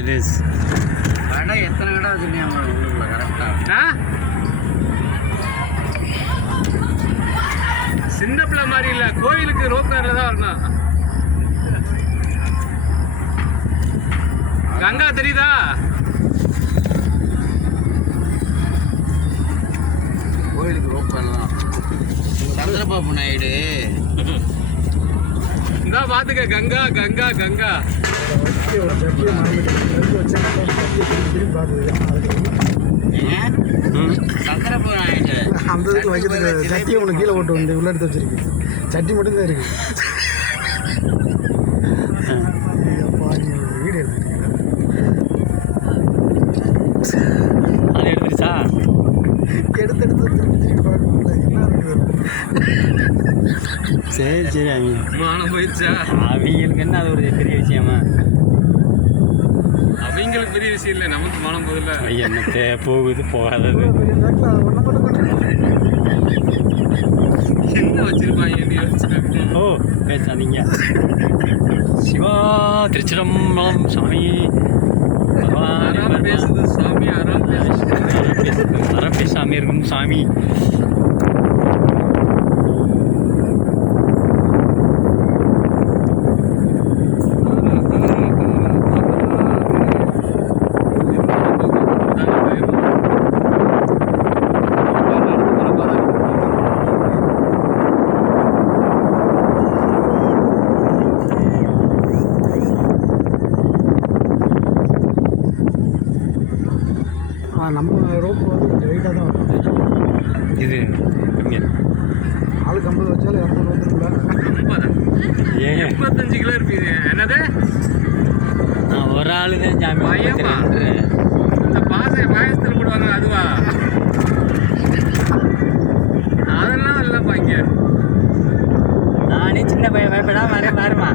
இது கடை எத்தனை கடை உள்ளுக்குள்ள கரெக்டாக? சின்ன பிள்ளை மாதிரி இல்ல. கோயிலுக்கு ரோப் கார்ல தான் வரணும். கங்கா தெரியுதா? கோயிலுக்கு ரோப் பண்ணலாம் சந்திரபாபு நாயுடு. இந்தா பாத்துக்க. கங்கா கங்கா கங்கா. ஏன்? சந்திரபாபு நாயுடு அந்த இதுக்கு வைக்கிறதுக்கு சட்டியை ஒன்று கீழே போட்டு வந்து உள்ள எடுத்து வச்சிருக்கு சட்டி மட்டும் தான் இருக்கு வீடு எடுத்துருக்கீங்க அது எடுத்துருச்சா எடுத்து எடுத்து திருப்பி என்ன சரி சரி அவங்க போயிடுச்சா அவங்களுக்கு என்ன அது ஒரு பெரிய விஷயமா விஷயம் இல்லை நமக்கு மானம் போதில்ல என்னத்தை போகுது போகாதது. என்ன வச்சிருப்பாங்க. ஓ பேசாதீங்க. சிவா திருச்சிரம்பலம் சாமி. அறம் பேசுது சாமி அறம் பேசுது. அரப்பி சாமி இருக்கும் சாமி. நம்ம ரோப்பு வந்து கொஞ்சம் வெயிட்டாக தான் வரும் இது ஆளுக்கு ஐம்பது வச்சாலும் இரநூறு வந்துருக்குல்ல ஏன் முப்பத்தஞ்சு கிலோ இருப்பீங்க என்னது? நான் ஒரு ஆளு தான் பயமா? இந்த பாசை பாயசத்தில் போடுவாங்க அதுவா? அதெல்லாம் இல்லைப்பா இங்க. நானே சின்ன பையன் பயப்படா வரேன் பாருமா